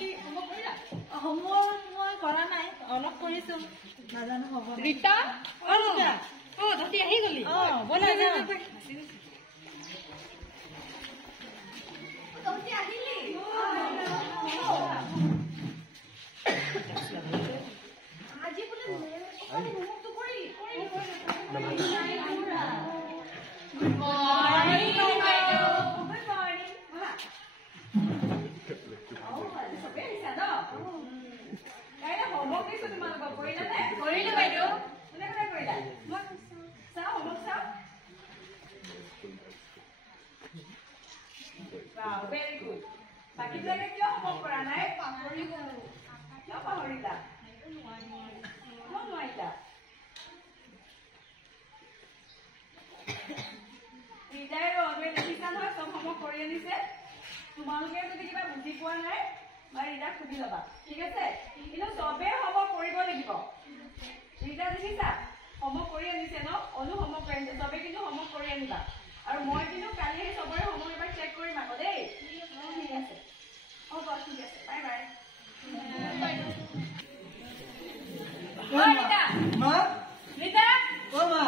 Homework মই কৰা নাই, অলপ কৰিছো, নাজানো হ'ব। ৰীতা ৰীতা তহঁতি আহি গলি ব'লা যাওঁ। তহঁতি আহিলি আজি বোলে হোমৱৰ্কটো কৰিলি কৰিলো বাইদেউ কোনে কোনে কৰিলা চাওঁ হোমৱৰ্ক চাওঁ ভেৰি গুড বাকীবিলাকে কিয় হোমৱৰ্ক কৰা নাই পাহৰি গলো কিয় পাহৰিলা কিয় নোৱাৰিলা ৰিতাই ৰবে দেখিছা নহয় চব হোমৱৰ্ক কৰি আনিছে তোমালোকে যদি কিবা বুজি পোৱা নাই বা ৰিতাক সুধি ল'বা ঠিক আছে কিন্তু চবে হোমৱৰ্ক কৰিব লাগিব ৰিতা দেখিছা হোমৱৰ্ক কৰি আনিছে ন অনু হোমৱৰ্ক কৰি আনিছে চবে কিন্তু হোমৱৰ্ক কৰি আনিবা আৰু মই কিন্তু কালি সেই চবৰে হোমৱৰ্ক এবাৰ চেক কৰিম আকৌ দেই ঠিক আছে হ'ব ঠিক আছে বাই বাই ৰিতা মা ৰিতা ও মা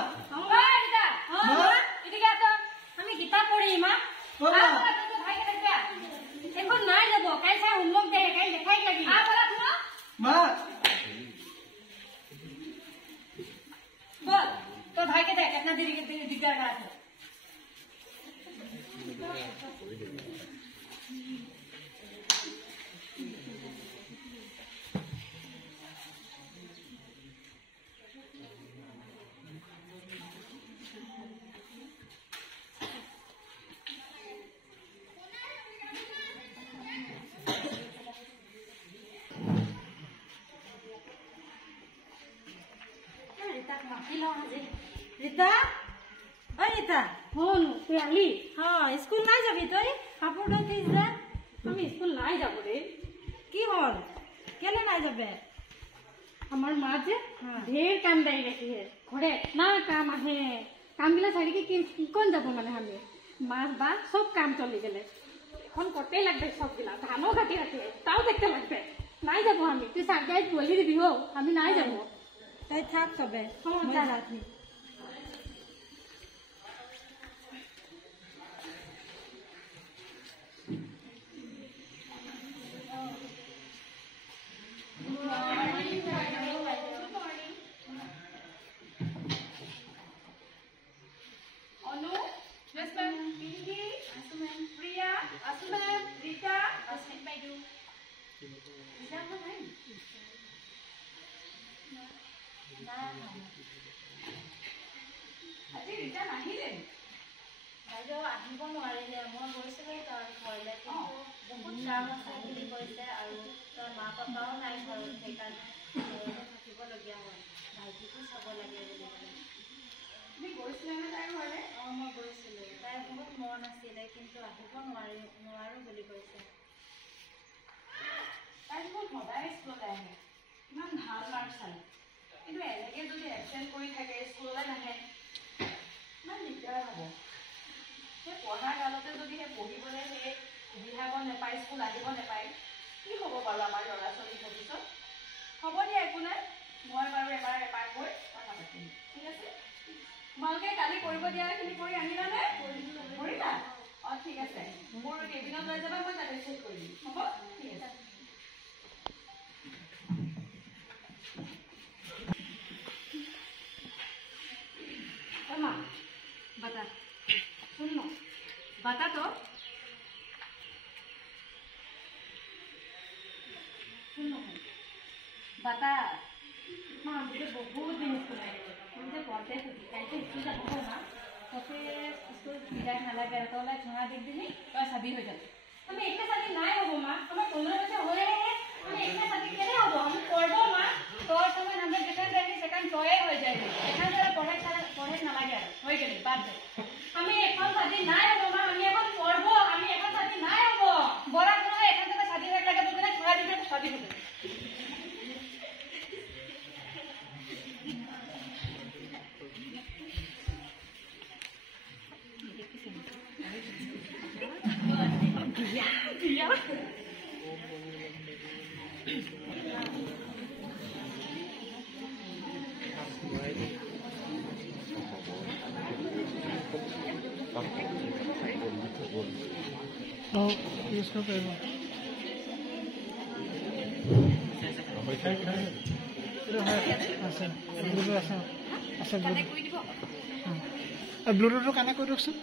ৰিতা এদিকে আতো আমি কিতাপ পঢ়ি মা এখন নাই যাব কাই চাই হোমৱৰ্ক দে কাই দেখাই লাগি মা বল তো ভাইকে দেখ कितना देरी के दिग्गज रहा है ৰীতা ঐ ৰীতা ফোন তুই আলি স্কুল নাই যাবি তই কাপোৰ পিন্ধি যা আমি স্কুল নাই যাব রে কি হল কেলে নাই যাবে আমার মা যে ঢের কাম দাই রাখি ঘরে না কাম আহে কামগুলা ছাড়ি কি কোন যাব মানে আমি মাছ বা সব কাম চলি গেলে এখন করতেই লাগবে সবগুলা ধানও কাটি রাখি তাও দেখতে লাগবে নাই যাব আমি তুই সার্গাই বলি দিবি হো আমি নাই যাব তাই থাক তবে মই যাচ্ছি আজি ৰিতা নাহিলে বাইদেউ আহিব নোৱাৰিলে মই গৈছিলোঁ তাৰ ঘৰলৈ কিন্তু বহুত কাম আছে বুলি কৈছে আৰু তাৰ মা পাপাও নাই ঘৰত সেইকাৰণে থাকিবলগীয়া হয় ভাইটিকো চাব লাগে বুলি ক'লে তুমি গৈছিলানে তাইৰ ঘৰলৈ মই গৈছিলোঁ তাই বহুত মন আছিলে কিন্তু আহিব নোৱাৰো বুলি কৈছে তাই দেখোন সদায় স্কুললৈ আহে ইমান ভাল মাৰ্ক চাই কিন্তু এনেকে যদি এবচেণ্ট কৰি থাকে স্কুললৈ নাহে ইমান দিগদাৰ হ'ব সেই পঢ়াৰ কালতে যদি সেই পঢ়িবলৈ সেই সুবিধাকণ নাপায় স্কুল আহিব নাপায় কি হ'ব বাৰু আমাৰ ল'ৰা ছোৱালীৰ ভৱিষ্যত হ'ব দিয়া একো নাই মই বাৰু এবাৰ গৈ কথা পাতিম ঠিক আছে তোমালোকে কালি কৰিব দিয়াখিনি কৰি আনিলানে কৰিলা অঁ ঠিক আছে মোৰ কেবিনত লৈ যাবা মই তাতে চেক কৰি দিম হ'ব ঠিক আছে माँ बता सुन लो बता तो सुन लो बता माँ मुझे बहुत दिन स्कूल मुझे पढ़ते थे कैसे स्कूल जाब ना तो स्कूल विदाय नालागे तो छुआ देख दिली तो शादी हो जाते हमें एक शादी ना हम माँ हमें 15 बजे हो रहे हैं हमें एक शादी के हम हम पढ़ब माँ तो समय हमें सेकेंड तय हो जाए पढ़े नालागे हो गए बात हमें এখন शादी ना हम माँ हमें এখন पढ़ब हमें এখন शादी ना हम बड़ा तुम्हारे এখন থেকে शादी हो लगे तो छुआ दी शादी हो Yeah. ইউজ কৰিব পাৰিব আছে ব্লুটুথটো কানেক্ট কৰি দিয়কচোন